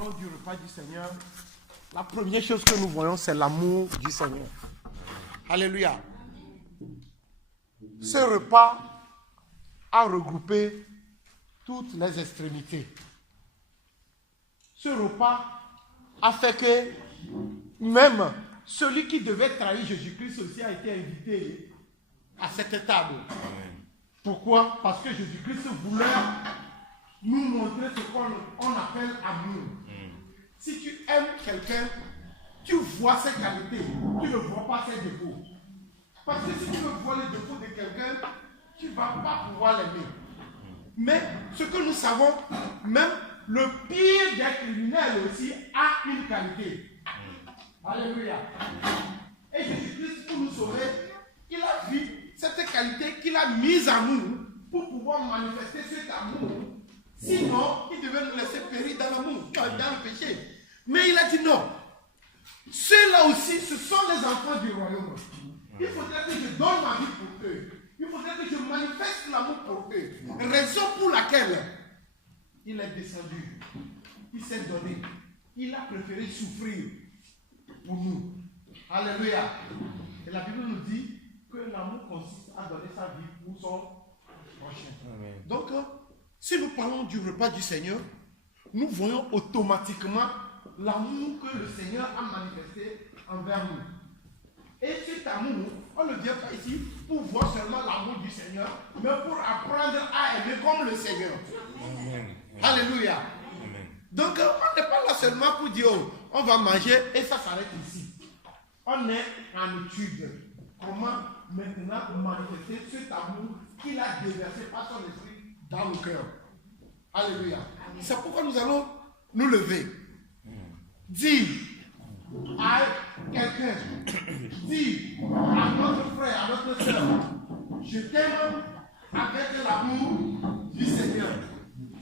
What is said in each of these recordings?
parlons du repas du Seigneur, la première chose que nous voyons, c'est l'amour du Seigneur. Alléluia. Ce repas a regroupé toutes les extrémités. Ce repas a fait que même celui qui devait trahir Jésus-Christ aussi a été invité à cette table. Amen. Pourquoi? Parce que Jésus-Christ voulait nous montrer ce qu'on appelle amour. Si tu aimes quelqu'un, tu vois ses qualités, tu ne vois pas ses défauts. Parce que si tu veux voir les défauts de quelqu'un, tu ne vas pas pouvoir l'aimer. Mais ce que nous savons, même le pire des criminels aussi a une qualité. Alléluia. Et Jésus-Christ, pour nous sauver, il a vu cette qualité qu'il a mise en nous pour pouvoir manifester cet amour. Sinon, il devait nous laisser périr dans l'amour, dans le péché. Mais il a dit non. Ceux-là aussi, ce sont les enfants du royaume. Il faudrait que je donne ma vie pour eux. Il faudrait que je manifeste l'amour pour eux. Raison pour laquelle il est descendu. Il s'est donné. Il a préféré souffrir pour nous. Alléluia. Et la Bible nous dit que l'amour consiste à donner sa vie pour son prochain. Amen. Donc, si nous parlons du repas du Seigneur, nous voyons automatiquement l'amour que le Seigneur a manifesté envers nous. Et cet amour, on ne vient pas ici pour voir seulement l'amour du Seigneur, mais pour apprendre à aimer comme le Seigneur. Amen. Alléluia. Amen. Donc, on n'est pas là seulement pour dire, oh, on va manger et ça s'arrête ici. On est en étude. Comment maintenant manifester cet amour qu'il a déversé par son esprit dans le cœur. Alléluia. C'est pourquoi nous allons nous lever. Dire à quelqu'un, dire à notre frère, à notre soeur, je t'aime avec l'amour du Seigneur.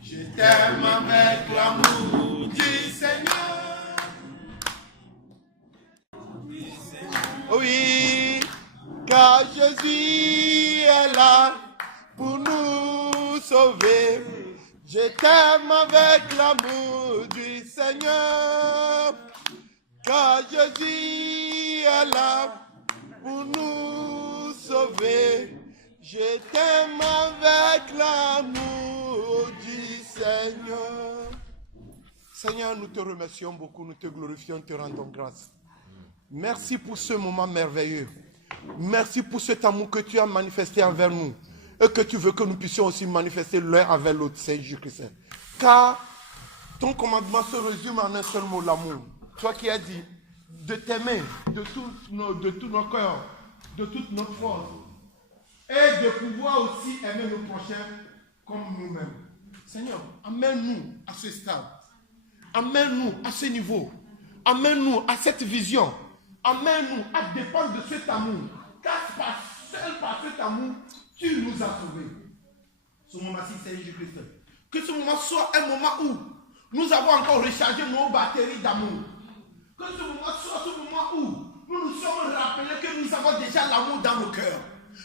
Je t'aime avec l'amour du Seigneur. Oui, car Jésus est là pour nous sauver. Je t'aime avec l'amour du Seigneur, car Jésus est là pour nous sauver. Je t'aime avec l'amour du Seigneur. Seigneur, nous te remercions beaucoup, nous te glorifions, te rendons grâce. Merci pour ce moment merveilleux. Merci pour cet amour que tu as manifesté envers nous. Et que tu veux que nous puissions aussi manifester l'un avec l'autre, Seigneur Jésus-Christ. Car ton commandement se résume en un seul mot, l'amour. Toi qui as dit de t'aimer de tous nos cœurs, de toute notre force, et de pouvoir aussi aimer nos prochains comme nous-mêmes. Seigneur, amène-nous à ce stade. Amène-nous à ce niveau. Amène-nous à cette vision. Amène-nous à dépendre de cet amour. Car seul par cet amour, tu nous as sauvés. Ce moment-ci, Seigneur Jésus-Christ. Que ce moment soit un moment où nous avons encore rechargé nos batteries d'amour. Que ce moment soit ce moment où nous nous sommes rappelés que nous avons déjà l'amour dans nos cœurs.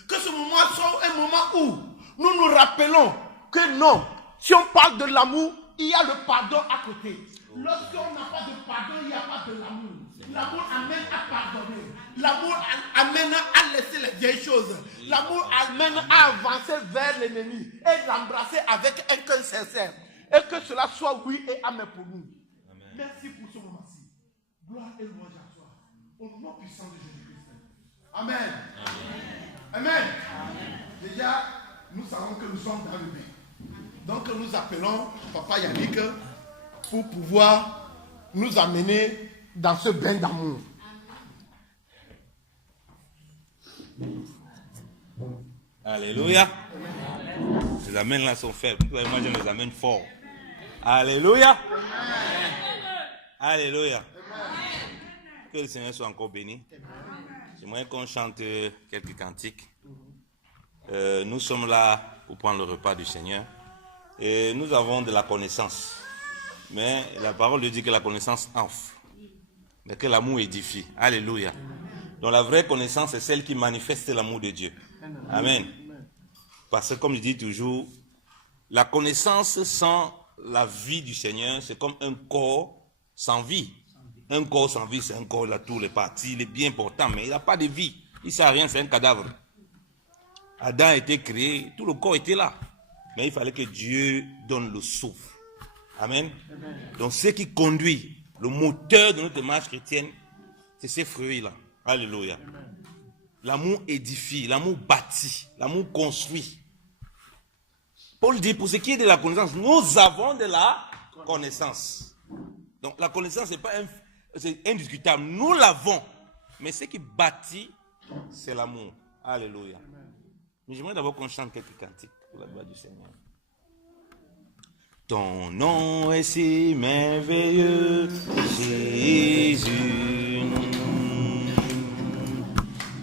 Que ce moment soit un moment où nous nous rappelons que non, si on parle de l'amour, il y a le pardon à côté. Lorsqu'on n'a pas de pardon, il n'y a pas de l'amour. L'amour amène à pardonner. L'amour amène à laisser les vieilles choses. L'amour amène à avancer vers l'ennemi et l'embrasser avec un cœur sincère. Et que cela soit oui et amen pour nous. Amen. Merci pour ce moment-ci. Gloire et louange à toi. Au nom puissant de Jésus-Christ. Amen. Amen. Amen. Amen. Déjà, nous savons que nous sommes dans le bain. Donc nous appelons Papa Yannick pour pouvoir nous amener dans ce bain d'amour. Alléluia. Les amènes là sont faibles. Moi je les amène fort. Alléluia. Amen. Alléluia. Amen. Que le Seigneur soit encore béni. J'aimerais qu'on chante quelques cantiques. Nous sommes là pour prendre le repas du Seigneur. Et nous avons de la connaissance. Mais la parole dit que la connaissance enfle. Mais que l'amour édifie. Alléluia. Donc la vraie connaissance, c'est celle qui manifeste l'amour de Dieu. Amen. Parce que comme je dis toujours, la connaissance sans la vie du Seigneur, c'est comme un corps sans vie. Un corps sans vie, c'est un corps, il a tous les parties, il est bien portant, mais il n'a pas de vie. Il ne sert à rien, c'est un cadavre. Adam a été créé, tout le corps était là. Mais il fallait que Dieu donne le souffle. Amen. Donc ce qui conduit, le moteur de notre démarche chrétienne, c'est ces fruits-là. Alléluia. L'amour édifie, l'amour bâtit, l'amour construit. Paul dit, pour ce qui est de la connaissance, nous avons de la connaissance. Donc la connaissance, c'est indiscutable. Nous l'avons. Mais ce qui bâtit, c'est l'amour. Alléluia. Mais j'aimerais d'abord qu'on chante quelques cantiques pour la gloire du Seigneur. Ton nom est si merveilleux, Jésus.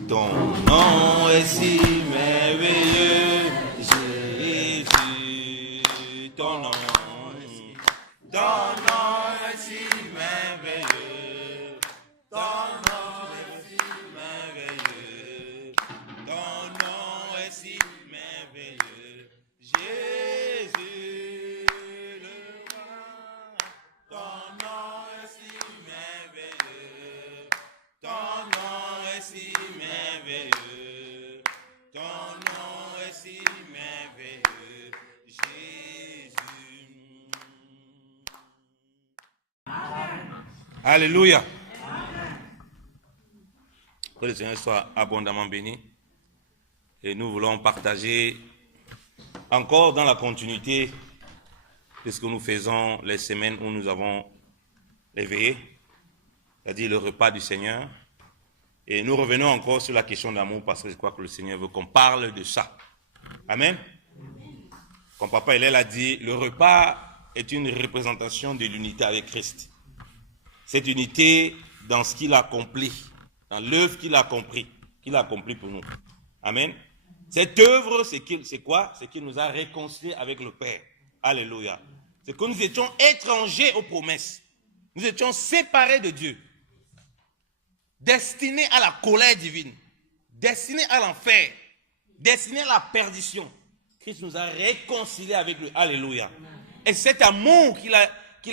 Ton nom est si merveilleux, Jésus. Ton nom est si merveilleux. Ton nom est si merveilleux. Ton nom est si merveilleux, Jésus le roi. Ton nom est si merveilleux. Ton nom est si merveilleux. Ton nom est si merveilleux, Jésus. Alléluia. Que le Seigneur soit abondamment béni. Et nous voulons partager encore dans la continuité de ce que nous faisons les semaines où nous avons éveillé, c'est-à-dire le repas du Seigneur. Et nous revenons encore sur la question d'amour parce que je crois que le Seigneur veut qu'on parle de ça. Amen. Comme Papa Hillel a dit, le repas est une représentation de l'unité avec Christ. Cette unité dans ce qu'il a accompli, dans l'œuvre qu'il a accompli pour nous. Amen. Cette œuvre, c'est quoi? C'est qu'il nous a réconciliés avec le Père. Alléluia. C'est que nous étions étrangers aux promesses. Nous étions séparés de Dieu. Destinés à la colère divine. Destinés à l'enfer. Destinés à la perdition. Christ nous a réconciliés avec lui. Alléluia. Et cet amour qu'il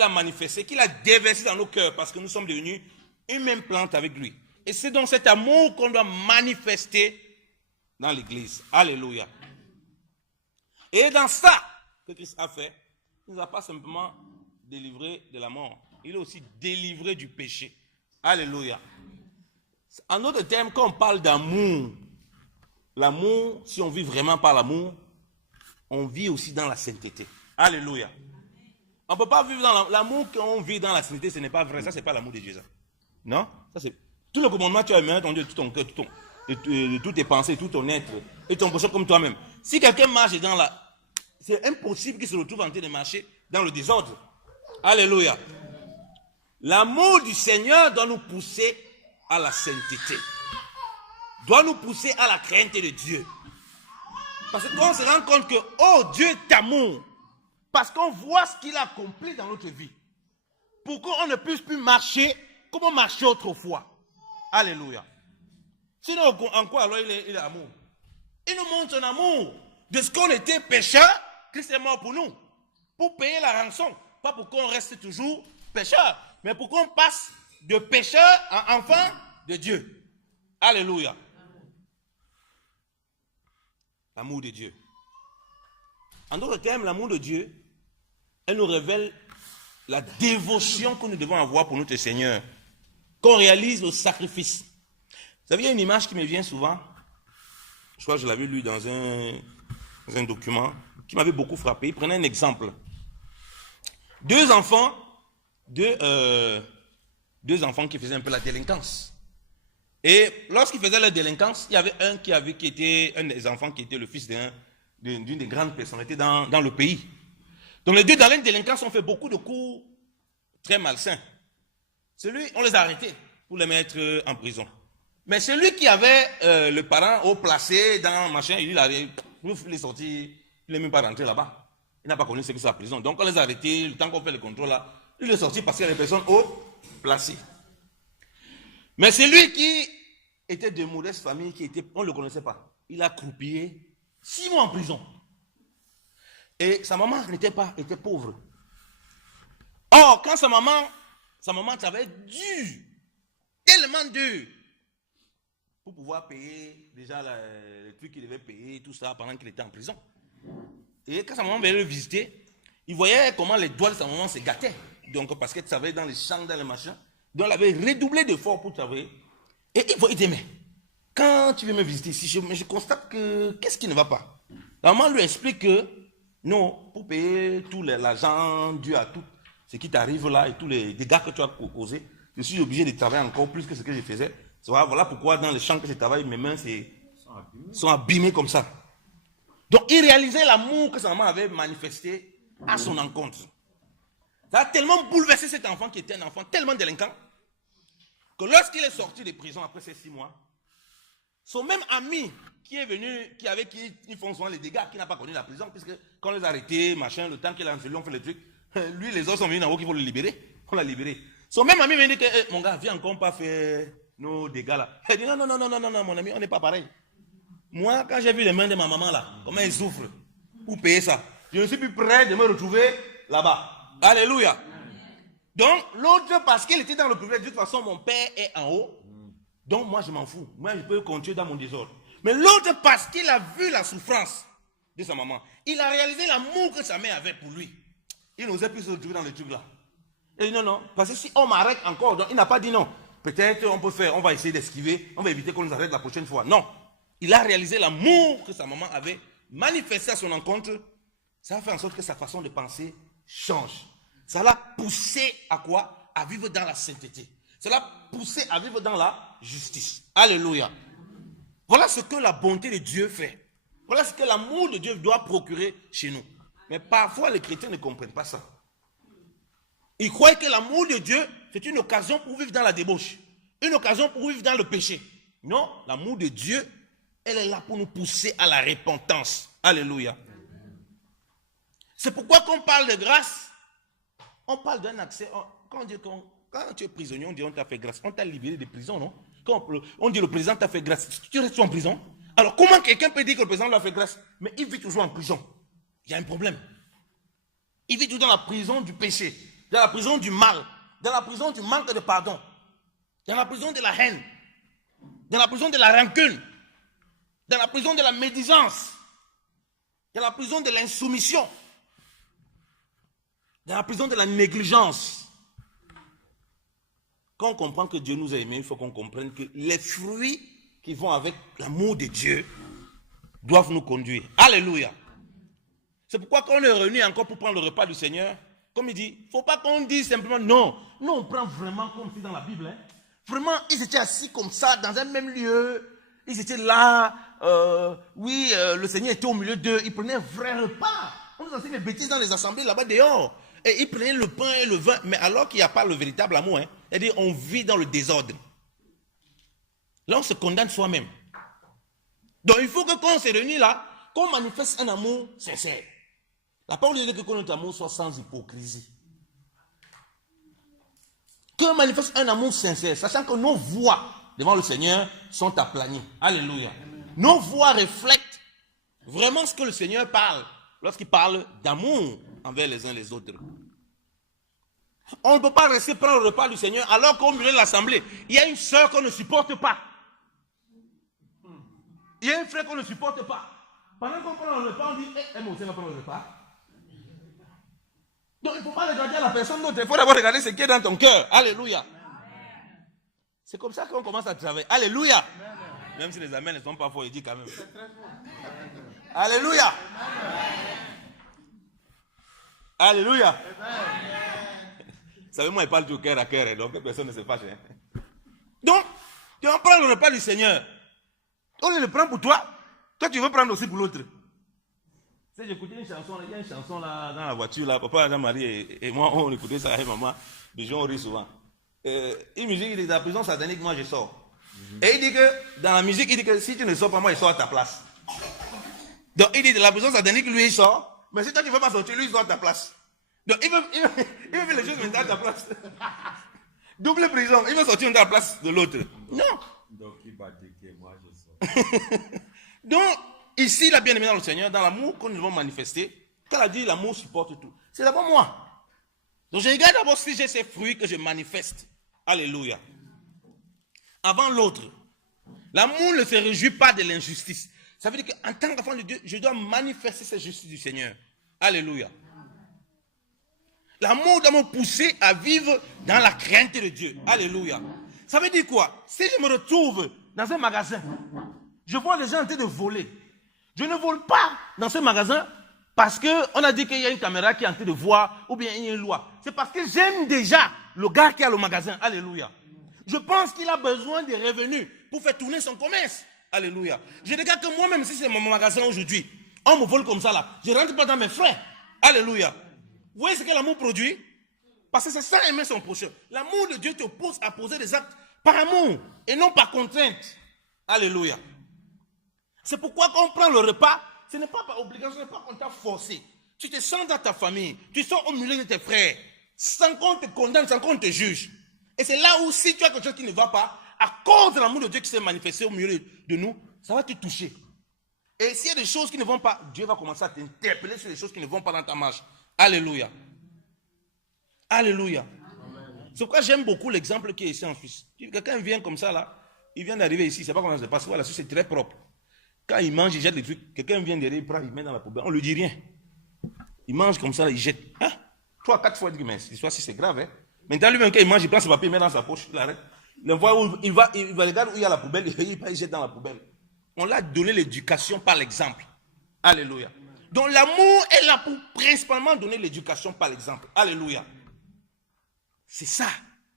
a manifesté, qu'il a déversé dans nos cœurs parce que nous sommes devenus une même plante avec lui. Et c'est donc cet amour qu'on doit manifester dans l'église. Alléluia. Et dans ça que Christ a fait, il ne nous a pas simplement délivré de la mort. Il a aussi délivré du péché. Alléluia. En d'autres termes, quand on parle d'amour, l'amour, si on vit vraiment par l'amour, on vit aussi dans la sainteté. Alléluia. On ne peut pas vivre dans l'amour qu'on vit dans la sainteté, ce n'est pas vrai. Ça, ce n'est pas l'amour de Dieu. Ça. Non? Ça, c'est tout le commandement, tu as aimé ton Dieu, tout ton cœur, de toutes tes pensées, tout ton être, et ton prochain comme toi-même. Si quelqu'un marche dans la... C'est impossible qu'il se retrouve en train de marcher dans le désordre. Alléluia. L'amour du Seigneur doit nous pousser à la sainteté. Doit nous pousser à la crainte de Dieu. Parce que quand on se rend compte que, oh, Dieu t'amour, parce qu'on voit ce qu'il a accompli dans notre vie. Pourquoi on ne puisse plus marcher comme on marchait autrefois. Alléluia. Sinon, en quoi alors il est amour? Il nous montre son amour. De ce qu'on était pécheur, Christ est mort pour nous. Pour payer la rançon. Pas pour qu'on reste toujours pécheur, mais pour qu'on passe de pécheur en enfant de Dieu. Alléluia. L'amour de Dieu. En d'autres termes, l'amour de Dieu, elle nous révèle la dévotion que nous devons avoir pour notre Seigneur. Qu'on réalise le sacrifice. Vous savez, il y a une image qui me vient souvent. Je crois que je l'avais lu dans un document qui m'avait beaucoup frappé. Il prenait un exemple. Deux enfants qui faisaient un peu la délinquance. Et lorsqu'ils faisaient la délinquance, il y avait un qui était un des enfants qui était le fils d'une des grandes personnalités dans le pays. Donc les deux dans la délinquance ont fait beaucoup de coups très malsains. On les a arrêtés pour les mettre en prison. Mais celui qui avait le parent haut placé dans machin, il est sorti, il n'est même pas rentré là-bas. Il n'a pas connu ce que c'est la prison. Donc on les a arrêtés, le temps qu'on fait le contrôle là, il est sorti parce qu'il y a des personnes haut placées. Mais celui qui était de modeste famille, on ne le connaissait pas, il a croupillé 6 mois en prison. Et sa maman était pauvre. Or, quand sa maman Sa maman travaillait dur, tellement dur, pour pouvoir payer déjà les trucs qu'il devait payer, tout ça, pendant qu'il était en prison. Et quand sa maman venait le visiter, il voyait comment les doigts de sa maman se gâtaient. Donc, parce qu'elle travaillait dans les champs, dans les machins. Donc, elle avait redoublé d'efforts pour travailler. Et il disait, mais quand tu viens me visiter ici, je constate que qu'est-ce qui ne va pas? La maman lui explique que non, pour payer tout l'argent dû à tout ce qui t'arrive là et tous les dégâts que tu as causés, je suis obligé de travailler encore plus que ce que je faisais. Voilà pourquoi dans les champs que je travaille, mes mains sont abîmées comme ça. Donc, il réalisait l'amour que sa maman avait manifesté à son encontre. Ça a tellement bouleversé cet enfant qui était un enfant tellement délinquant que lorsqu'il est sorti de prison après ces 6 mois, son même ami qui est venu, avec qui ils font souvent les dégâts, qui n'a pas connu la prison, puisque quand on les a arrêtés, machin, le temps qu'il a encelé, on fait le truc, lui, les autres sont venus en haut qu'il faut le libérer. On l'a libéré. Son même ami m'a dit que mon gars, viens encore pas faire nos dégâts là. Il dit non, mon ami, on n'est pas pareil. Moi, quand j'ai vu les mains de ma maman là, comment elle souffre pour payer ça, je ne suis plus prêt de me retrouver là-bas. Alléluia. Donc, l'autre, parce qu'il était dans le privilège, de toute façon, mon père est en haut. Donc, moi, je m'en fous. Moi, je peux continuer dans mon désordre. Mais l'autre, parce qu'il a vu la souffrance de sa maman, il a réalisé l'amour que sa mère avait pour lui. Il n'osait plus se retrouver dans le truc là. Il dit non, parce que si on m'arrête encore, donc il n'a pas dit non. Peut-être on va essayer d'esquiver, on va éviter qu'on nous arrête la prochaine fois. Non. Il a réalisé l'amour que sa maman avait manifesté à son encontre. Ça a fait en sorte que sa façon de penser change. Ça l'a poussé à quoi? À vivre dans la sainteté. Ça l'a poussé à vivre dans la justice. Alléluia. Voilà ce que la bonté de Dieu fait. Voilà ce que l'amour de Dieu doit procurer chez nous. Mais parfois, les chrétiens ne comprennent pas ça. Ils croient que l'amour de Dieu, c'est une occasion pour vivre dans la débauche. Une occasion pour vivre dans le péché. Non, l'amour de Dieu, elle est là pour nous pousser à la repentance. Alléluia. C'est pourquoi quand on parle de grâce, on parle d'un accès. Quand tu es prisonnier, on dit on t'a fait grâce. On t'a libéré de prison, non? Quand on dit le président t'a fait grâce, tu restes en prison. Alors comment quelqu'un peut dire que le président lui a fait grâce, mais il vit toujours en prison? Il y a un problème. Il vit toujours dans la prison du péché, dans la prison du mal, dans la prison du manque de pardon, dans la prison de la haine, dans la prison de la rancune, dans la prison de la médisance, dans la prison de l'insoumission, dans la prison de la négligence. Quand on comprend que Dieu nous a aimés, il faut qu'on comprenne que les fruits qui vont avec l'amour de Dieu doivent nous conduire. Alléluia. C'est pourquoi quand on est réunis encore pour prendre le repas du Seigneur, comme il dit, il ne faut pas qu'on dise simplement non. Nous, on prend vraiment comme c'est dans la Bible. Hein. Vraiment, ils étaient assis comme ça, dans un même lieu. Ils étaient là. Le Seigneur était au milieu d'eux. Ils prenaient un vrai repas. On nous enseigne des bêtises dans les assemblées là-bas dehors. Et ils prenaient le pain et le vin. Mais alors qu'il n'y a pas le véritable amour. Hein. C'est-à-dire, on vit dans le désordre. Là, on se condamne soi-même. Donc, il faut que quand on se réunit là, qu'on manifeste un amour sincère. La parole dit que notre amour soit sans hypocrisie. Qu'on manifeste un amour sincère, sachant que nos voix devant le Seigneur sont aplanies. Alléluia. Nos voix reflètent vraiment ce que le Seigneur parle lorsqu'il parle d'amour envers les uns les autres. On ne peut pas rester prendre le repas du Seigneur alors qu'au milieu de l'assemblée, il y a une soeur qu'on ne supporte pas. Il y a un frère qu'on ne supporte pas. Pendant qu'on prend le repas, on dit, moi aussi, on va prendre le repas. Donc, il ne faut pas regarder à la personne d'autre. Il faut d'abord regarder ce qui est dans ton cœur. Alléluia. C'est comme ça qu'on commence à travailler. Alléluia. Amen. Même si les amens ne sont pas forts, il dit quand même. Alléluia. Alléluia. Vous savez, moi, il parle du cœur à cœur, donc personne ne se fâche. Hein. Donc, tu vas prendre le repas du Seigneur. On le prend pour toi. Toi, tu veux prendre aussi pour l'autre. J'écoutais une chanson, il y a une chanson là dans la voiture, là, papa, Jean-Marie et moi, on écoutait ça avec maman. Les gens on rit souvent. Une musique, il dit, dans la prison satanique, moi je sors. Et il dit que, dans la musique, il dit que si tu ne sors pas, moi je sors à ta place. Donc il dit, de la prison satanique, lui il sort, mais si toi tu ne veux pas sortir, lui il sort à ta place. Donc il veut faire les choses maintenant à ta place. Double prison, il veut sortir à la place de l'autre. Non. Donc il va dire que moi je sors. Donc, ici, la bien-aimée dans le Seigneur, dans l'amour que nous devons manifester, quand elle a dit l'amour supporte tout, c'est d'abord moi. Donc je regarde d'abord si j'ai ces fruits que je manifeste. Alléluia. Avant l'autre. L'amour ne se réjouit pas de l'injustice. Ça veut dire qu'en tant qu'enfant de Dieu, je dois manifester cette justice du Seigneur. Alléluia. L'amour doit me pousser à vivre dans la crainte de Dieu. Alléluia. Ça veut dire quoi? Si je me retrouve dans un magasin, je vois les gens en train de voler. Je ne vole pas dans ce magasin parce qu'on a dit qu'il y a une caméra qui est en train de voir ou bien il y a une loi. C'est parce que j'aime déjà le gars qui a le magasin. Alléluia. Je pense qu'il a besoin de revenus pour faire tourner son commerce. Alléluia. Je regarde que moi-même, si c'est mon magasin aujourd'hui, on me vole comme ça là, je ne rentre pas dans mes frais. Alléluia. Vous voyez ce que l'amour produit? Parce que c'est ça, aimer son prochain. L'amour de Dieu te pousse à poser des actes par amour et non par contrainte. Alléluia. C'est pourquoi quand on prend le repas, ce n'est pas par obligation, ce n'est pas qu'on t'a forcé. Tu te sens dans ta famille, tu sors au milieu de tes frères, sans qu'on te condamne, sans qu'on te juge. Et c'est là où si tu as quelque chose qui ne va pas, à cause de l'amour de Dieu qui s'est manifesté au milieu de nous, ça va te toucher. Et s'il y a des choses qui ne vont pas, Dieu va commencer à t'interpeller sur les choses qui ne vont pas dans ta marche. Alléluia. Alléluia. C'est pourquoi j'aime beaucoup l'exemple qui est ici en Suisse. Quelqu'un vient comme ça là, il vient d'arriver ici, c'est pas comment ça se passe. Voilà, la Suisse est très propre. Quand il mange, il jette les trucs. Quelqu'un vient derrière, il prend, il met dans la poubelle. On ne lui dit rien. Il mange comme ça, là, il jette. Hein? 3, 4 fois, il dit, mais l'histoire, si c'est grave. Hein? Maintenant, lui-même, quand il mange, il prend ses papiers, il met dans sa poche, il arrête. Il voit où il va regarder où il y a la poubelle, il jette dans la poubelle. On l'a donné l'éducation par l'exemple. Alléluia. Donc l'amour est là pour principalement donner l'éducation par l'exemple. Alléluia. C'est ça,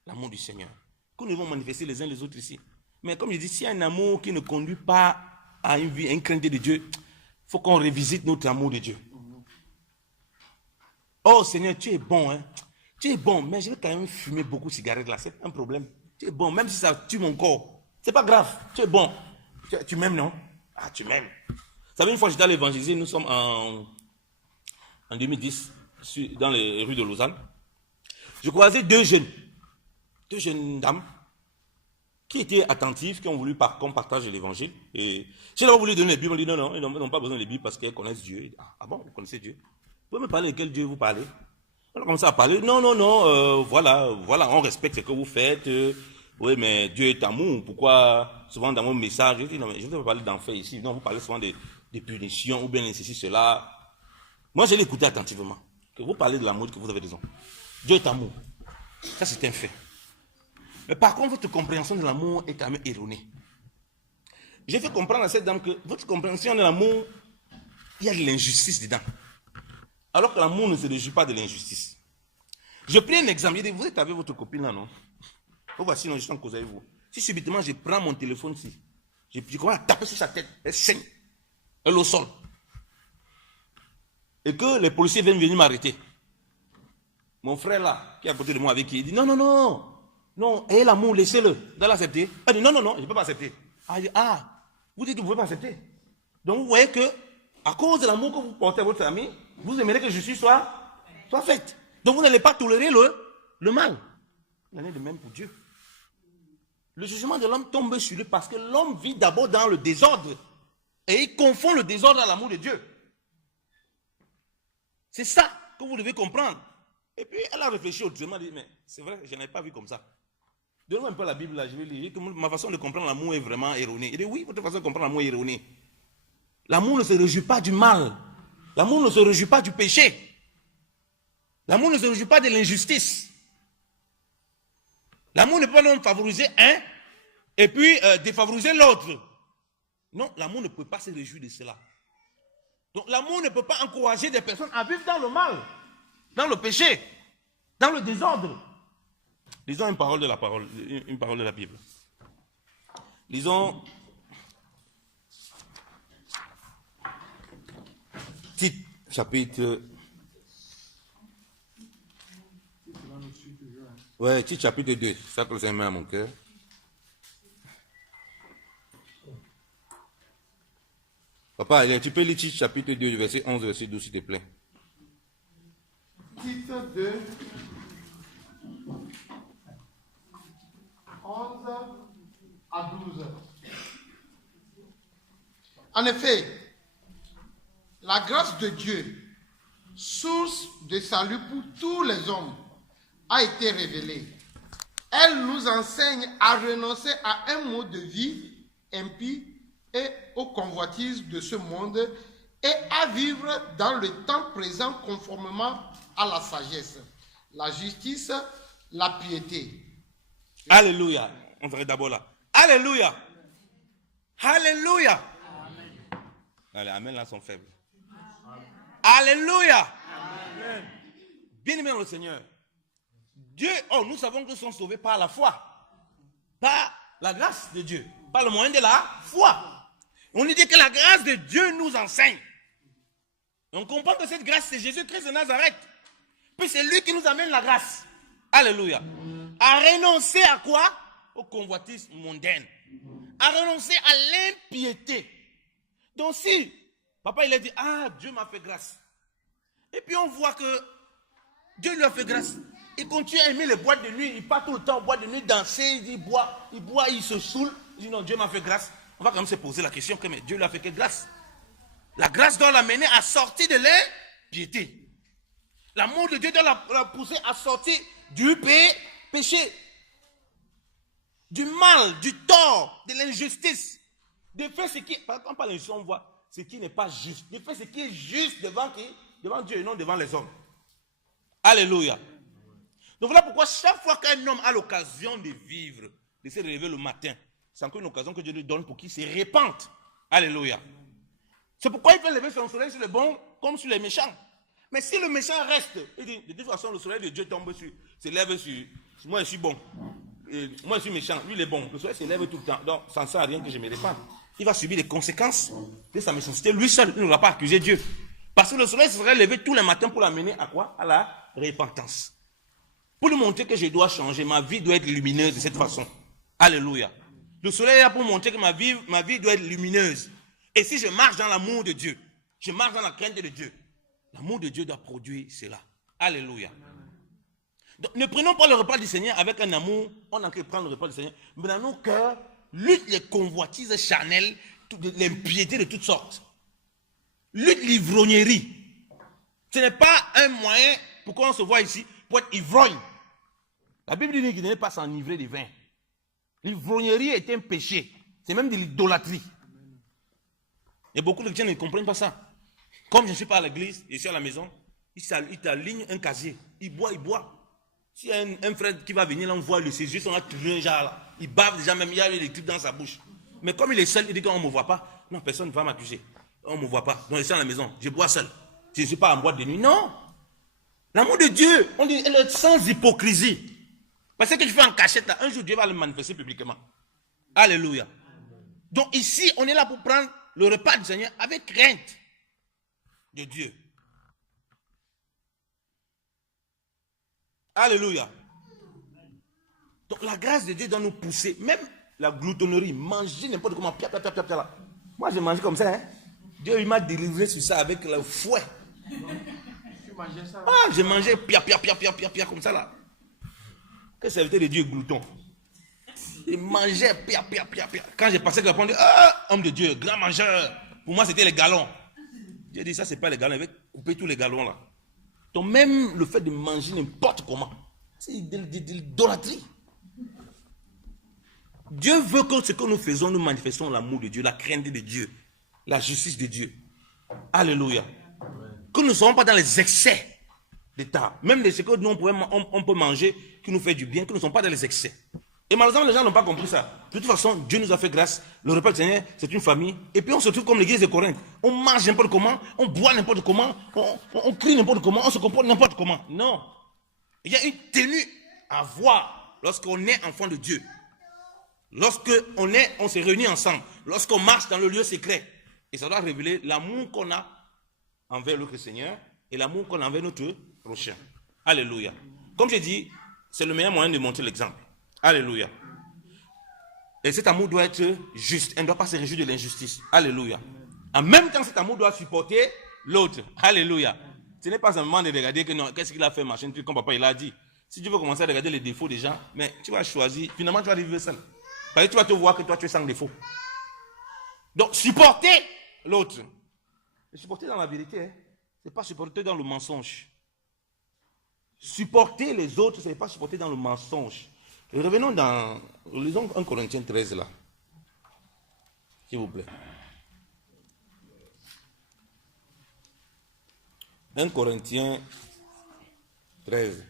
l'amour du Seigneur. Que nous devons manifester les uns les autres ici. Mais comme je dis, s'il y a un amour qui ne conduit pas à une vie, à une crainte de Dieu, il faut qu'on revisite notre amour de Dieu. Oh Seigneur, tu es bon, hein. Tu es bon, mais je vais quand même fumer beaucoup de cigarettes là, c'est un problème. Tu es bon, même si ça tue mon corps. C'est pas grave, tu es bon. Tu m'aimes, non? Ah, tu m'aimes. Vous savez, une fois j'étais à l'évangéliser, nous sommes en 2010, dans les rues de Lausanne. Je croisais deux jeunes dames, qui étaient attentives, qui ont voulu qu'on partage l'évangile. Et j'ai d'abord voulu donner les Bibles, on dit non, ils n'ont pas besoin des Bibles parce qu'elles connaissent Dieu. Ah bon, vous connaissez Dieu? Vous pouvez me parler de quel Dieu vous parlez? On a commencé à parler, non, voilà, on respecte ce que vous faites. Oui, mais Dieu est amour. Pourquoi souvent dans mon message, je dis non, mais je ne veux pas parler d'enfer ici. Non, vous parlez souvent des punitions ou bien ceci, cela. Moi, je l'ai écouté attentivement. Que vous parlez de l'amour, que vous avez raison. Dieu est amour. Ça, c'est un fait. Mais par contre, votre compréhension de l'amour est quand même erronée. J'ai fait comprendre à cette dame que votre compréhension de l'amour, il y a de l'injustice dedans. Alors que l'amour ne se réjouit pas de l'injustice. Je prends un exemple. Je dis, vous êtes avec votre copine là, non? Vous voici, non, je suis en cause avec vous. Si subitement je prends mon téléphone ici, je commence à taper sur sa tête, elle saigne, elle est au sol. Et que les policiers viennent venir m'arrêter. Mon frère là, qui est à côté de moi avec qui, il dit non, ayez l'amour, laissez-le. Vous allez l'accepter? Elle dit non, je ne peux pas accepter. Elle dit, vous dites que vous ne pouvez pas accepter. Donc vous voyez que, à cause de l'amour que vous portez à votre famille, vous aimeriez que justice soit faite. Donc vous n'allez pas tolérer le mal. Il en est de même pour Dieu. Le jugement de l'homme tombe sur lui parce que l'homme vit d'abord dans le désordre. Et il confond le désordre à l'amour de Dieu. C'est ça que vous devez comprendre. Et puis elle a réfléchi autrement, elle a dit, mais c'est vrai, je n'avais pas vu comme ça. Donnez-moi un peu la Bible là, je vais lire. Ma façon de comprendre l'amour est vraiment erronée. Il dit, oui, votre façon de comprendre l'amour est erronée. L'amour ne se réjouit pas du mal. L'amour ne se réjouit pas du péché. L'amour ne se réjouit pas de l'injustice. L'amour ne peut pas non favoriser un et puis défavoriser l'autre. Non, l'amour ne peut pas se réjouir de cela. Donc l'amour ne peut pas encourager des personnes à vivre dans le mal, dans le péché, dans le désordre. Lisons une parole de la Bible. Lisons Tite, chapitre... Ouais, Tite, chapitre 2. C'est ça que le Seigneur met à mon cœur. Papa, tu peux lire Tite, chapitre 2, verset 11, verset 12, s'il te plaît. Tite 2, 11 à 12. En effet, la grâce de Dieu, source de salut pour tous les hommes, a été révélée. Elle nous enseigne à renoncer à un mode de vie impie et aux convoitises de ce monde et à vivre dans le temps présent conformément à la sagesse, la justice, la piété. Alléluia. On verrait d'abord là. Alléluia. Alléluia. Allez, amen là sont faibles. Alléluia. Bien-aimés dans le Seigneur. Dieu, nous savons que nous sommes sauvés par la foi. Par la grâce de Dieu. Par le moyen de la foi. On nous dit que la grâce de Dieu nous enseigne. Et on comprend que cette grâce, c'est Jésus-Christ de Nazareth. Puis c'est lui qui nous amène la grâce. Alléluia. À renoncer à quoi? Aux convoitises mondaines. À renoncer à l'impiété. Donc si, papa il a dit, Dieu m'a fait grâce. Et puis on voit que Dieu lui a fait grâce. Il continue à aimer les boîtes de nuit. Il part tout le temps en boîte de nuit, danser, il boit, il se saoule. Il dit non, Dieu m'a fait grâce. On va quand même se poser la question que mais Dieu lui a fait quelle grâce? La grâce doit l'amener à sortir de l'impiété. L'amour de Dieu doit la pousser à sortir du péché, du mal, du tort, de l'injustice. De faire ce qui, quand on parle d'injustice, on voit ce qui n'est pas juste. De faire ce qui est juste devant Dieu et non devant les hommes. Alléluia. Donc voilà pourquoi chaque fois qu'un homme a l'occasion de vivre, de se réveiller le matin, c'est encore une occasion que Dieu lui donne pour qu'il se répande. Alléluia. C'est pourquoi il peut lever son soleil sur les bons comme sur les méchants. Mais si le méchant reste, il dit, de toute façon, le soleil de Dieu tombe sur, se lève sur, moi je suis bon, et moi je suis méchant, lui il est bon, le soleil se lève tout le temps, donc ça ne sert à rien que je me répande. Il va subir les conséquences de sa méchanceté, lui seul, il ne va pas accuser Dieu. Parce que le soleil se serait levé tous les matins pour l'amener à quoi? À la repentance. Pour lui montrer que je dois changer, ma vie doit être lumineuse de cette façon. Alléluia. Le soleil est là pour montrer que ma vie doit être lumineuse. Et si je marche dans l'amour de Dieu, je marche dans la crainte de Dieu, l'amour de Dieu doit produire cela. Alléluia. Donc, ne prenons pas le repas du Seigneur avec un amour, on a qu'à prendre le repas du Seigneur, mais dans nos cœurs, lutte les convoitises charnelles, l'impiété de toutes sortes. Lutte l'ivrognerie. Ce n'est pas un moyen pour qu'on se voit ici, pour être ivrogne. La Bible dit qu'il ne n'est pas s'enivrer de vin. L'ivrognerie est un péché. C'est même de l'idolâtrie. Et beaucoup de chrétiens ne comprennent pas ça. Comme je ne suis pas à l'église, je suis à la maison, il t'aligne un casier. Il boit. S'il y a un frère qui va venir, là, on voit ses yeux sont là, un genre là. Il bave déjà, même il y a des trucs dans sa bouche. Mais comme il est seul, il dit qu'on ne me voit pas. Non, personne ne va m'accuser. On ne me voit pas. Donc je suis à la maison, je bois seul. Je ne suis pas en boîte de nuit. Non. L'amour de Dieu, on dit, elle est sans hypocrisie. Parce que tu fais en cachette, là, un jour Dieu va le manifester publiquement. Alléluia. Donc ici, on est là pour prendre le repas du Seigneur avec crainte de Dieu. Alléluia. Donc la grâce de Dieu doit nous pousser, même la gloutonnerie, manger n'importe comment, pia, là. Moi j'ai mangé comme ça, hein. Dieu il m'a délivré sur ça avec le fouet. Tu mangeais ça? J'ai mangé pia comme ça là. Que serviteur de Dieu glouton. Il mangeait pia. Quand j'ai passé la porte, homme de Dieu, grand mangeur. Pour moi c'était les galons. J'ai dit ça c'est pas les galons, il va couper tous les galons là. Donc même le fait de manger n'importe comment, c'est de l'idolâtrie. Dieu veut que ce que nous faisons, nous manifestons l'amour de Dieu, la crainte de Dieu, la justice de Dieu. Alléluia. Que nous ne soyons pas dans les excès d'état. Même de ce que nous on peut manger qui nous fait du bien, que nous ne soyons pas dans les excès. Et malheureusement, les gens n'ont pas compris ça. De toute façon, Dieu nous a fait grâce. Le repas du Seigneur, c'est une famille. Et puis on se trouve comme l'église de Corinthe. On mange n'importe comment, on boit n'importe comment, on crie n'importe comment, on se comporte n'importe comment. Non. Il y a une tenue à voir lorsqu'on est enfant de Dieu. On se réunit ensemble. Lorsqu'on marche dans le lieu secret. Et ça doit révéler l'amour qu'on a envers notre Seigneur et l'amour qu'on a envers notre prochain. Alléluia. Comme je dis, c'est le meilleur moyen de montrer l'exemple. Alléluia. Et cet amour doit être juste. Elle ne doit pas se réjouir de l'injustice. Alléluia. En même temps, cet amour doit supporter l'autre. Alléluia. Ce n'est pas seulement de regarder que non, qu'est-ce qu'il a fait, machin, comme papa il a dit. Si tu veux commencer à regarder les défauts des gens, mais tu vas choisir, finalement tu vas vivre seul. Parce que tu vas te voir que toi tu es sans défaut. Donc supporter l'autre. Et supporter dans la vérité, ce n'est pas supporter dans le mensonge. Supporter les autres, ce n'est pas supporter dans le mensonge. Et revenons dans, lisons 1 Corinthiens 13 là. S'il vous plaît. 1 Corinthiens 13.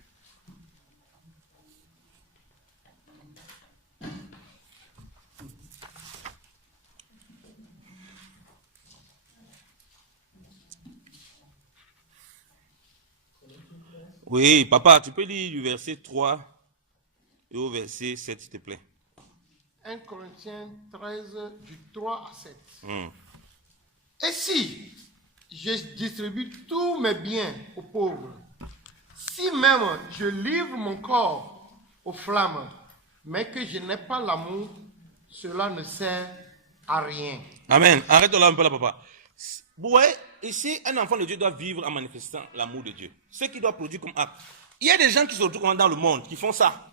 Oui, papa, tu peux lire du verset 3 et au verset 7, s'il te plaît. 1 Corinthiens 13, du 3 à 7. Et si je distribue tous mes biens aux pauvres, si même je livre mon corps aux flammes, mais que je n'ai pas l'amour, cela ne sert à rien. Amen. Arrête là un peu là, papa. Vous voyez, ici, un enfant de Dieu doit vivre en manifestant l'amour de Dieu. Ce qu'il doit produire comme acte. Il y a des gens qui se retrouvent dans le monde, qui font ça.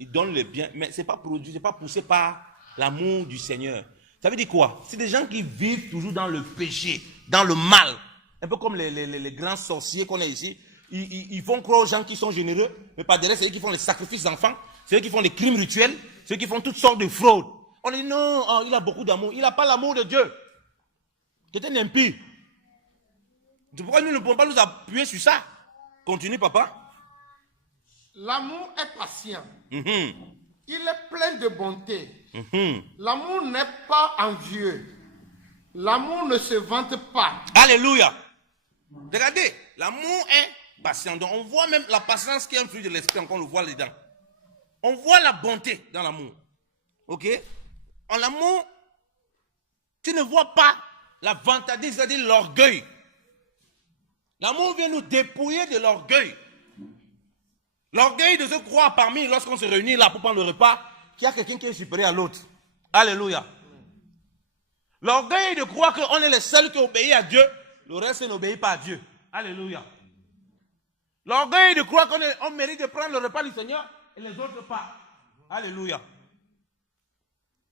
Ils donnent le bien, mais ce n'est pas produit, ce n'est pas poussé par l'amour du Seigneur. Ça veut dire quoi? C'est des gens qui vivent toujours dans le péché, dans le mal. Un peu comme les grands sorciers qu'on a ici. Ils font croire aux gens qui sont généreux, mais par derrière, c'est eux qui font les sacrifices d'enfants, c'est eux qui font les crimes rituels, c'est eux qui font toutes sortes de fraudes. On dit non, oh, il a beaucoup d'amour. Il n'a pas l'amour de Dieu. C'est un impie. Pourquoi nous ne pouvons pas nous appuyer sur ça? Continue, papa. L'amour est patient. Il est plein de bonté. L'amour n'est pas envieux. L'amour ne se vante pas. Alléluia. Regardez, l'amour est patient. Donc on voit même la patience qui est un fruit de l'esprit, quand on le voit dedans. On voit la bonté dans l'amour. Ok? En l'amour, tu ne vois pas la vantardise, c'est-à-dire l'orgueil. L'amour vient nous dépouiller de l'orgueil. L'orgueil de se croire parmi, lorsqu'on se réunit là pour prendre le repas, qu'il y a quelqu'un qui est supérieur à l'autre. Alléluia. L'orgueil de croire qu'on est les seuls qui obéissent à Dieu, le reste n'obéit pas à Dieu. Alléluia. L'orgueil de croire qu'on mérite de prendre le repas du Seigneur et les autres pas. Alléluia.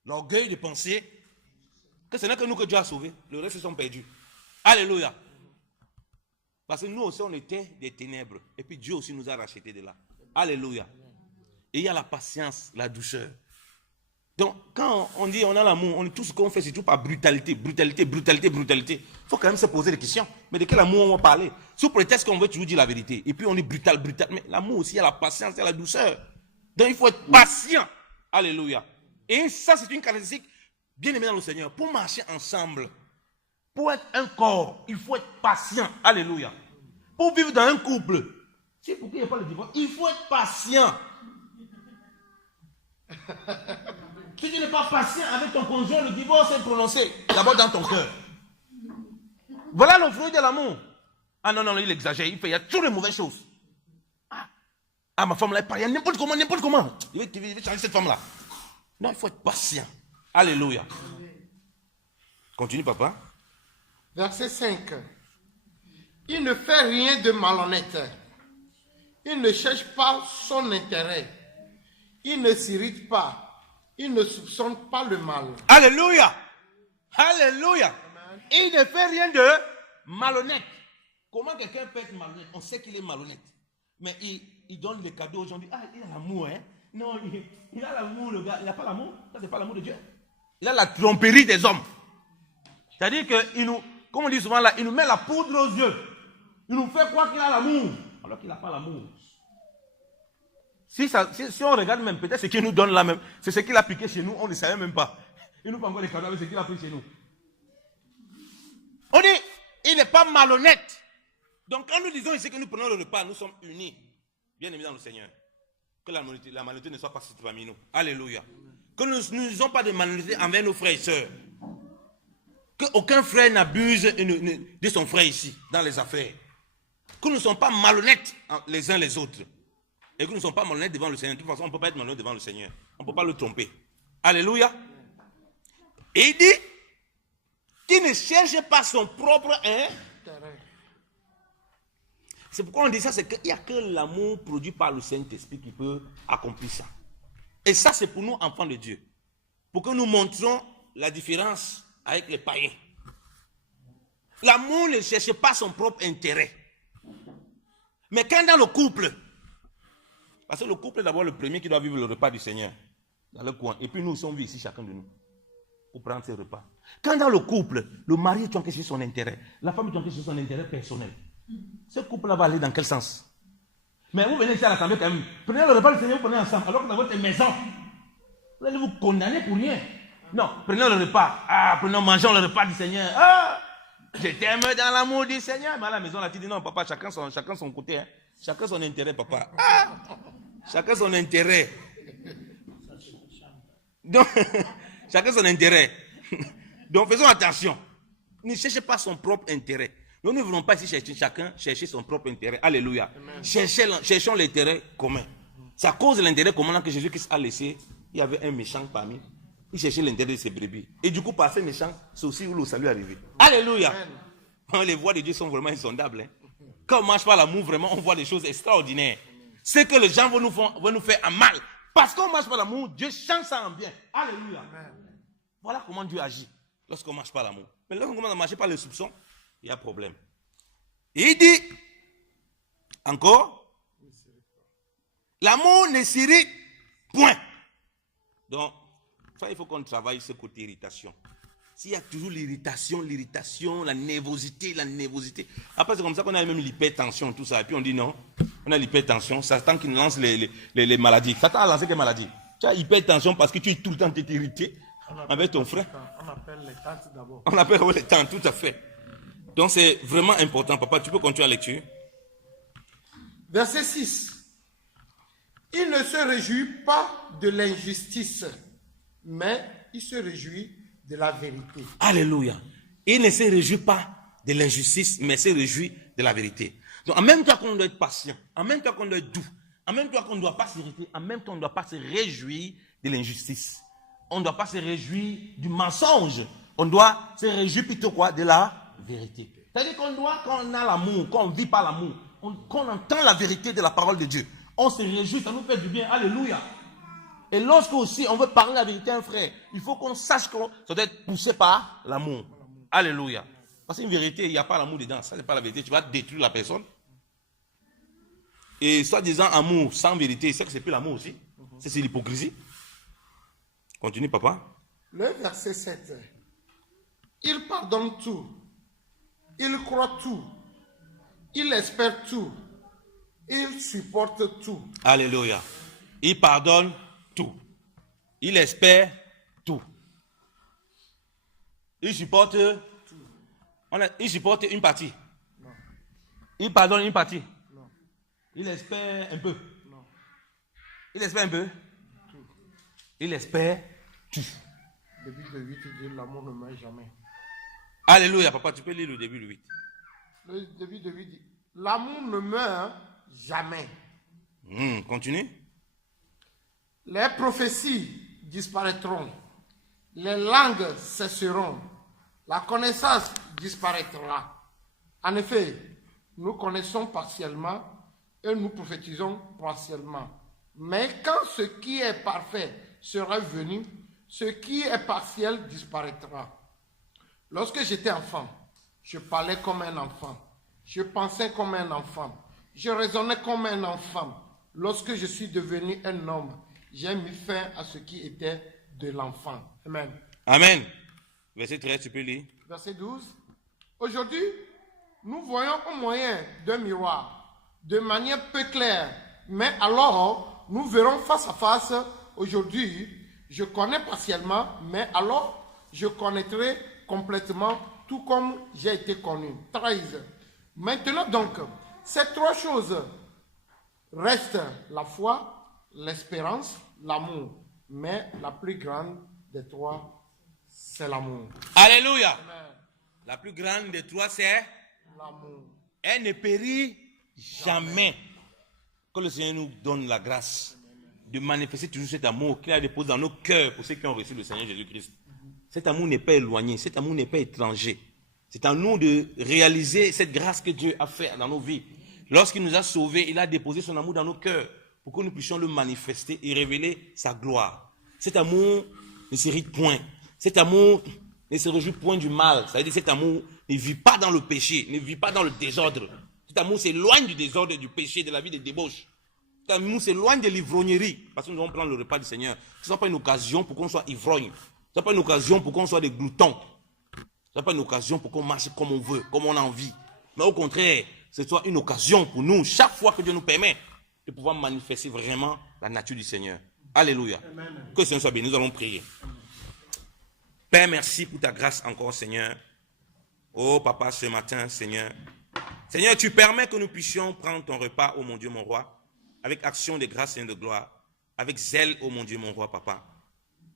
L'orgueil de penser que ce n'est que nous que Dieu a sauvés, le reste sont perdus. Alléluia. Parce que nous aussi on était des ténèbres et puis Dieu aussi nous a rachetés de là. Alléluia. Et il y a la patience, la douceur. Donc quand on dit on a l'amour, tout ce qu'on fait c'est tout par brutalité. Il faut quand même se poser des questions. Mais de quel amour on va parler? Sous prétexte qu'on veut toujours dire la vérité. Et puis on dit brutal. Mais l'amour aussi, il y a la patience, il y a la douceur. Donc il faut être patient. Alléluia. Et ça c'est une caractéristique bien aimée dans le Seigneur. Pour marcher ensemble, pour être un corps, il faut être patient. Alléluia. Pour vivre dans un couple, c'est pour qu'il n'y ait pas le divorce, il faut être patient. Si tu n'es pas patient avec ton conjoint, le divorce est prononcé d'abord dans ton cœur. Voilà le fruit de l'amour. Ah non, il exagère, il y a toutes les mauvaises choses. Ah, ma femme là, il y a n'importe comment. Il veut changer cette femme-là. Non, il faut être patient. Alléluia. Continue, papa. Verset 5. Il ne fait rien de malhonnête. Il ne cherche pas son intérêt. Il ne s'irrite pas. Il ne soupçonne pas le mal. Alléluia. Alléluia. Amen. Il ne fait rien de malhonnête. Comment quelqu'un peut être malhonnête? On sait qu'il est malhonnête. Mais il donne des cadeaux aux gens. Ah, il a l'amour, hein? Non, il a l'amour, le gars. Il n'a pas l'amour. Ça, c'est pas l'amour de Dieu. Il a la tromperie des hommes. C'est-à-dire qu'il nous, comme on dit souvent là, il nous met la poudre aux yeux. Il nous fait croire qu'il a l'amour, alors qu'il n'a pas l'amour. Si on regarde même, peut-être ce qu'il nous donne là même, c'est ce qu'il a piqué chez nous, on ne savait même pas. Il nous prend encore les cadeaux avec ce qu'il a pris chez nous. On dit, il n'est pas malhonnête. Donc quand nous disons ici que nous prenons le repas, nous sommes unis, bien aimés dans le Seigneur. Que la malhonnêteté ne soit pas située parmi nous. Alléluia. Que nous ne disons pas de malhonnêteté envers nos frères et sœurs. Qu'aucun frère n'abuse de son frère ici, dans les affaires. Que nous ne sommes pas malhonnêtes les uns les autres. Et que nous ne sommes pas malhonnêtes devant le Seigneur. De toute façon, on ne peut pas être malhonnête devant le Seigneur. On ne peut pas le tromper. Alléluia. Et il dit qu'il ne cherche pas son propre intérêt. C'est pourquoi on dit ça, c'est qu'il n'y a que l'amour produit par le Saint-Esprit qui peut accomplir ça. Et ça, c'est pour nous, enfants de Dieu. Pour que nous montrons la différence avec les païens. L'amour ne cherche pas son propre intérêt. Mais quand dans le couple, parce que le couple est d'abord le premier qui doit vivre le repas du Seigneur, dans le coin. Et puis nous sommes ici, chacun de nous, pour prendre ce repas. Quand dans le couple, le mari est enquête sur son intérêt, la femme est enquête sur son intérêt personnel, ce couple-là va aller dans quel sens? Mais vous venez ici à l'assemblée quand même, prenez le repas du Seigneur, vous prenez ensemble, alors que dans votre maison, vous allez vous condamner pour rien. Non, prenons le repas. Mangeons le repas du Seigneur. Je t'aime dans l'amour du Seigneur. Mais à la maison, là, tu dis non, papa, chacun son côté. Hein. Chacun son intérêt, papa. Chacun son intérêt. Donc, chacun son intérêt. Donc, faisons attention. Ne cherchez pas son propre intérêt. Nous ne voulons pas ici chacun chercher son propre intérêt. Alléluia. Cherchons l'intérêt commun. C'est à cause de l'intérêt commun que Jésus-Christ a laissé. Il y avait un méchant parmi. Il cherchait l'intérêt de ses brebis. Et du coup, par ces méchants, c'est aussi où le salut est arrivé. Alléluia. Les voies de Dieu sont vraiment insondables. Hein. Quand on marche par l'amour, vraiment, on voit des choses extraordinaires. Ce que les gens vont nous faire en mal. Parce qu'on marche par l'amour, Dieu change ça en bien. Alléluia. Amen. Voilà comment Dieu agit lorsqu'on marche par l'amour. Mais lorsqu'on commence à marcher par le soupçon, il y a problème. Et il dit, encore, l'amour ne s'irrite point. Donc, il faut qu'on travaille ce côté irritation. S'il y a toujours l'irritation, la nervosité. Après, c'est comme ça qu'on a même l'hypertension, tout ça. Et puis on dit non, on a l'hypertension. Satan qui nous lance les maladies. Satan a lancé quelle maladie? Tu as hypertension parce que tu es tout le temps irrité avec ton frère. On appelle les tantes d'abord. On appelle les tantes, tout à fait. Donc c'est vraiment important. Papa, tu peux continuer la lecture. Verset 6. Il ne se réjouit pas de l'injustice, mais il se réjouit de la vérité. Alléluia. Il ne se réjouit pas de l'injustice, mais se réjouit de la vérité. Donc en même temps qu'on doit être patient, en même temps qu'on doit être doux, en même temps qu'on ne doit pas s'irriter, en même temps on ne doit pas se réjouir de l'injustice. On ne doit pas se réjouir du mensonge. On doit se réjouir plutôt quoi? De la vérité. C'est-à-dire qu'on doit, quand on a l'amour, quand on vit par l'amour, quand on entend la vérité de la parole de Dieu, on se réjouit, ça nous fait du bien. Alléluia. Et lorsque aussi on veut parler la vérité à un frère, il faut qu'on sache que ça doit être poussé par l'amour. Alléluia. Parce qu'une vérité, il n'y a pas l'amour dedans. Ça, n'est pas la vérité. Tu vas détruire la personne. Et soi-disant amour sans vérité, c'est que c'est plus l'amour aussi. C'est l'hypocrisie. Continue, papa. Le verset 7. Il pardonne tout. Il croit tout. Il espère tout. Il supporte tout. Alléluia. Il pardonne tout. Il espère tout. Il supporte tout. Il supporte une partie. Non. Il pardonne une partie. Non. Il espère un peu. Non. Il espère un peu. Tout. Il espère tout. Début de 8, il dit l'amour ne meurt jamais. Alléluia, papa, tu peux lire le début du 8. Le début de 8 dit l'amour ne meurt jamais. Continue. Les prophéties disparaîtront. Les langues cesseront. La connaissance disparaîtra. En effet, nous connaissons partiellement et nous prophétisons partiellement. Mais quand ce qui est parfait sera venu, ce qui est partiel disparaîtra. Lorsque j'étais enfant, je parlais comme un enfant. Je pensais comme un enfant. Je raisonnais comme un enfant. Lorsque je suis devenu un homme, j'ai mis fin à ce qui était de l'enfant. Amen. Amen. Verset 13, tu peux lire. Verset 12. Aujourd'hui, nous voyons au moyen d'un miroir, de manière peu claire. Mais alors, nous verrons face à face. Aujourd'hui, je connais partiellement, mais alors, je connaîtrai complètement, tout comme j'ai été connu. 13. Maintenant donc, ces trois choses restent la foi, l'espérance, l'amour. Mais la plus grande des trois, c'est l'amour. Alléluia. Amen. La plus grande des trois, c'est L'amour. elle ne périt jamais. Que le Seigneur nous donne la grâce de manifester toujours cet amour qu'il a déposé dans nos cœurs pour ceux qui ont reçu le Seigneur Jésus-Christ. Cet amour n'est pas éloigné, cet amour n'est pas étranger. C'est à nous de réaliser cette grâce que Dieu a faite dans nos vies. Lorsqu'il nous a sauvés, il a déposé son amour dans nos cœurs pour que nous puissions le manifester et révéler sa gloire. Cet amour ne s'irrite point. Cet amour ne se réjouit point du mal. Ça veut dire que cet amour ne vit pas dans le péché, ne vit pas dans le désordre. Cet amour s'éloigne du désordre, du péché, de la vie de débauche. Cet amour s'éloigne de l'ivrognerie. Parce que nous allons prendre le repas du Seigneur. Ce ne soit pas une occasion pour qu'on soit ivrogne. Ce ne soit pas une occasion pour qu'on soit des gloutons. Ce ne soit pas une occasion pour qu'on marche comme on veut, comme on a envie. Mais au contraire, ce soit une occasion pour nous, chaque fois que Dieu nous permet, de pouvoir manifester vraiment la nature du Seigneur. Alléluia. Amen. Que le Seigneur soit béni. Nous allons prier. Père, merci pour ta grâce encore, Seigneur. Oh, Papa, ce matin, Seigneur. Seigneur, tu permets que nous puissions prendre ton repas, oh mon Dieu, mon roi, avec action de grâce et de gloire, avec zèle, oh mon Dieu, mon roi, Papa.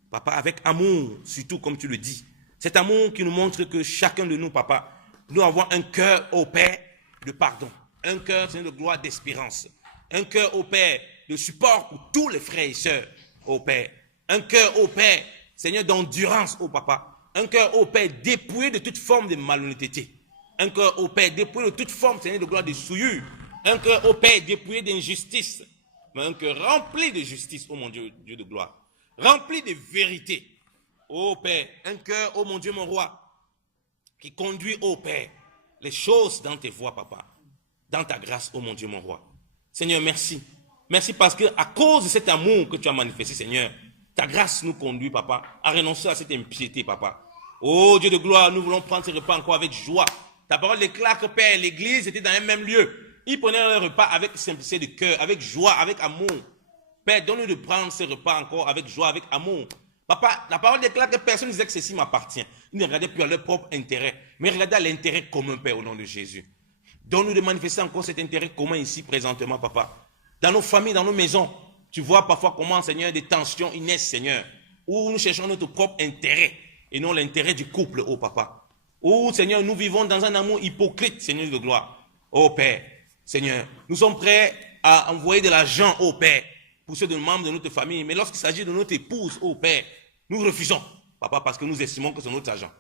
Papa, avec amour, surtout comme tu le dis. Cet amour qui nous montre que chacun de nous, Papa, nous avons un cœur, ô Père, de pardon. Un cœur, Seigneur, de gloire, d'espérance. Un cœur, ô Père, de support pour tous les frères et sœurs, ô Père. Un cœur, ô Père, Seigneur, d'endurance, ô Papa. Un cœur, ô Père, dépouillé de toute forme de malhonnêteté. Un cœur, ô Père, dépouillé de toute forme, Seigneur, de gloire, de souillure. Un cœur, ô Père, dépouillé d'injustice. Mais un cœur rempli de justice, ô mon Dieu, Dieu de gloire. Rempli de vérité. Ô Père, un cœur, ô mon Dieu, mon roi, qui conduit, ô Père, les choses dans tes voies, Papa. Dans ta grâce, ô mon Dieu, mon roi. Seigneur, merci. Merci parce que à cause de cet amour que tu as manifesté, Seigneur, ta grâce nous conduit, Papa, à renoncer à cette impiété, Papa. Oh Dieu de gloire, nous voulons prendre ce repas encore avec joie. Ta parole déclare que, Père, l'église était dans un même lieu. Ils prenaient leur repas avec simplicité de cœur, avec joie, avec amour. Père, donne-nous de prendre ce repas encore avec joie, avec amour. Papa, la parole déclare que personne ne disait que ceci m'appartient. Ils ne regardaient plus à leur propre intérêt, mais regardaient à l'intérêt commun, Père, au nom de Jésus. Donne-nous de manifester encore cet intérêt commun ici, présentement, Papa. Dans nos familles, dans nos maisons, tu vois parfois comment, Seigneur, des tensions naissent, Seigneur, où nous cherchons notre propre intérêt et non l'intérêt du couple, oh Papa. Oh Seigneur, nous vivons dans un amour hypocrite, Seigneur de gloire. Oh Père, Seigneur, nous sommes prêts à envoyer de l'argent, oh Père, pour ceux de membres de notre famille. Mais lorsqu'il s'agit de notre épouse, oh Père, nous refusons, Papa, parce que nous estimons que c'est notre argent.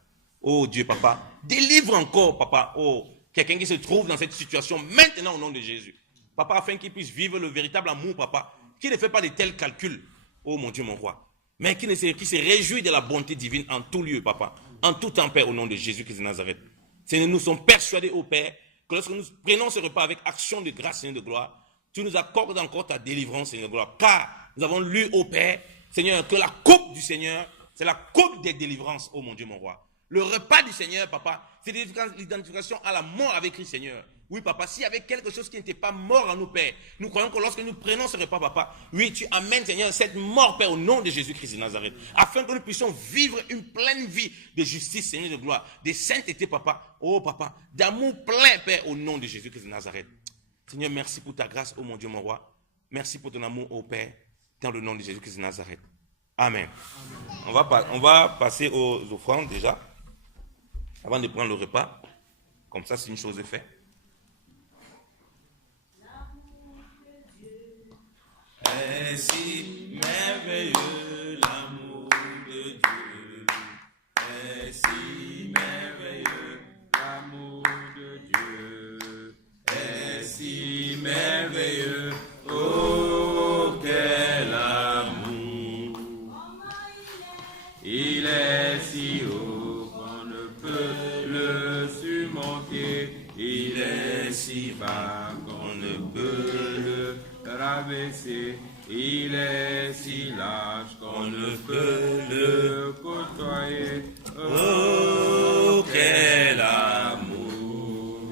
Oh Dieu, Papa, délivre encore, Papa, oh, quelqu'un qui se trouve dans cette situation maintenant au nom de Jésus. Papa, afin qu'il puisse vivre le véritable amour, Papa, qui ne fait pas de tels calculs, oh mon Dieu, mon roi, mais qui se réjouit de la bonté divine en tout lieu, Papa, en tout temps, Père, au nom de Jésus-Christ de Nazareth. Seigneur, nous sommes persuadés, ô Père, que lorsque nous prenons ce repas avec action de grâce, Seigneur de gloire, tu nous accordes encore ta délivrance, Seigneur de gloire, car nous avons lu, ô Père, Seigneur, que la coupe du Seigneur, c'est la coupe des délivrances, ô mon Dieu, mon roi. Le repas du Seigneur, Papa, c'est l'identification à la mort avec Christ, Seigneur. Oui, Papa, s'il y avait quelque chose qui n'était pas mort en nous, Père, nous croyons que lorsque nous prenons ce repas, Papa, oui, tu amènes, Seigneur, cette mort, Père, au nom de Jésus-Christ de Nazareth, afin que nous puissions vivre une pleine vie de justice, Seigneur de gloire, de sainteté, Papa, oh, Papa, d'amour plein, Père, au nom de Jésus-Christ de Nazareth. Seigneur, merci pour ta grâce, oh mon Dieu, mon roi. Merci pour ton amour, oh Père, dans le nom de Jésus-Christ de Nazareth. Amen. On va passer aux offrandes déjà, avant de prendre le repas. Comme ça, c'est une chose de faite. Est si merveilleux l'amour de Dieu. Est si merveilleux l'amour de Dieu. Est si merveilleux, oh quel amour. Il est si haut qu'on ne peut le surmonter. Il est si bas qu'on ne peut le rabaisser. Il est si large qu'on ne peut le côtoyer. Oh, quel amour!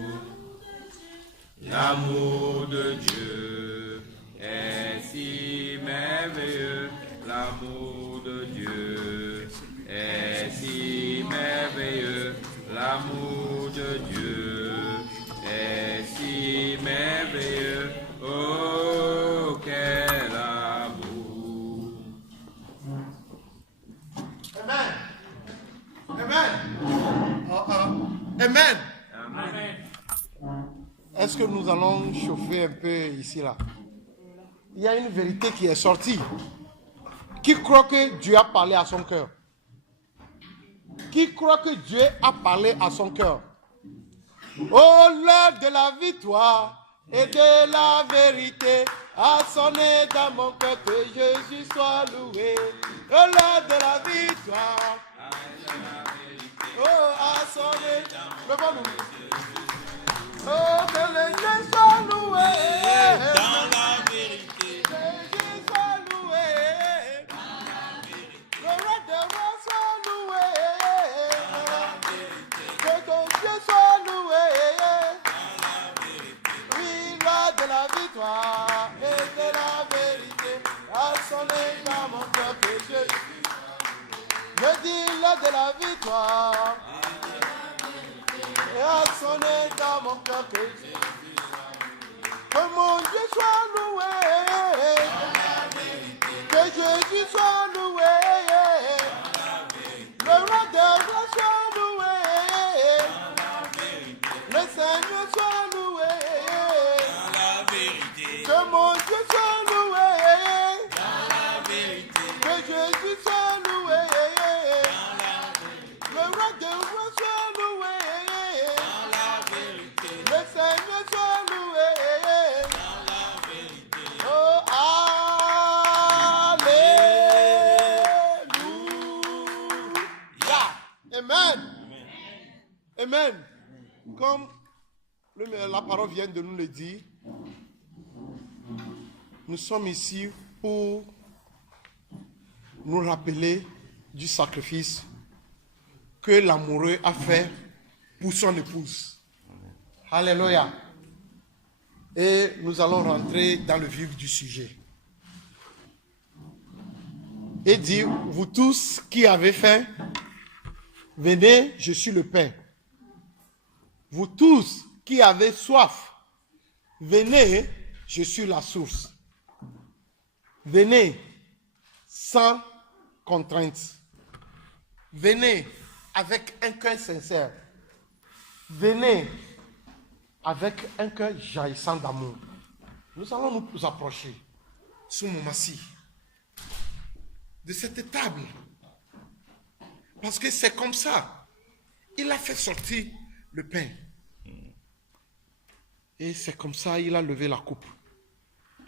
L'amour de Dieu est si merveilleux. L'amour de Dieu est si merveilleux. L'amour de Dieu est si merveilleux. Oh, quel amour! Amen. Amen. Amen. Amen. Est-ce que nous allons chauffer un peu ici, là? Il y a une vérité qui est sortie. Qui croit que Dieu a parlé à son cœur? Qui croit que Dieu a parlé à son cœur? Oh, l'heure de la victoire et de la vérité a sonné dans mon cœur, que Jésus soit loué. Oh, l'heure de la victoire, oh, a sonné. Oh, que le Jésus sonné dans mon cœur que je dis l'heure de la victoire. Et a sonné dans mon cœur que mon Dieu soit loué. Que Jésus soit loué. Le roi des rois soit loué. Le Seigneur soit loué. Que mon Dieu soit loué. Que Jésus soit loué. Le roi des rois soit loué. Le Seigneur soit loué. Oh, alléluia. Amen. Amen. Comme la parole vient de nous le dire, nous sommes ici pour nous rappeler du sacrifice que l'amoureux a fait pour son épouse. Alléluia. Et nous allons rentrer dans le vif du sujet. Et dire, vous tous qui avez faim, venez, je suis le pain. Vous tous qui avez soif, venez, je suis la source. Venez sans contrainte. Venez avec un cœur sincère. Venez avec un cœur jaillissant d'amour. Nous allons nous approcher, ce moment-ci, de cette table. Parce que c'est comme ça. Il a fait sortir le pain. Et c'est comme ça qu'il a levé la coupe.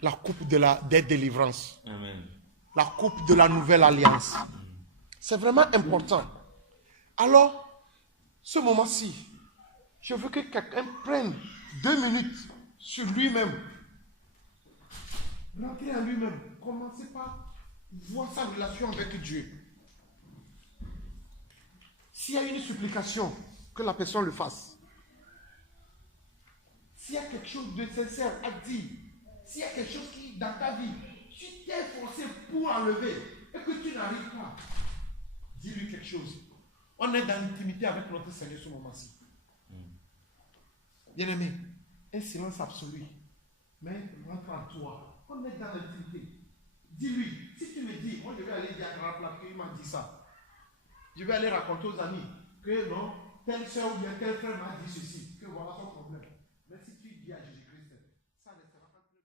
La coupe des délivrances. Amen. La coupe de la nouvelle alliance. C'est vraiment important. Alors, ce moment-ci, je veux que quelqu'un prenne 2 minutes sur lui-même. Rentrer en lui-même. Commencez par voir sa relation avec Dieu. S'il y a une supplication, que la personne le fasse. S'il y a quelque chose de sincère à dire, s'il y a quelque chose qui, dans ta vie, tu t'es forcé pour enlever et que tu n'arrives pas, dis-lui quelque chose. On est dans l'intimité avec notre Seigneur ce moment-ci. Bien-aimé, un silence absolu. Mais rentre en toi. On est dans l'intimité. Dis-lui, si tu me dis, moi je vais aller dire à Grand Plat qu'il m'a dit ça. Je vais aller raconter aux amis que non, telle soeur ou bien tel frère m'a dit ceci, que voilà son problème.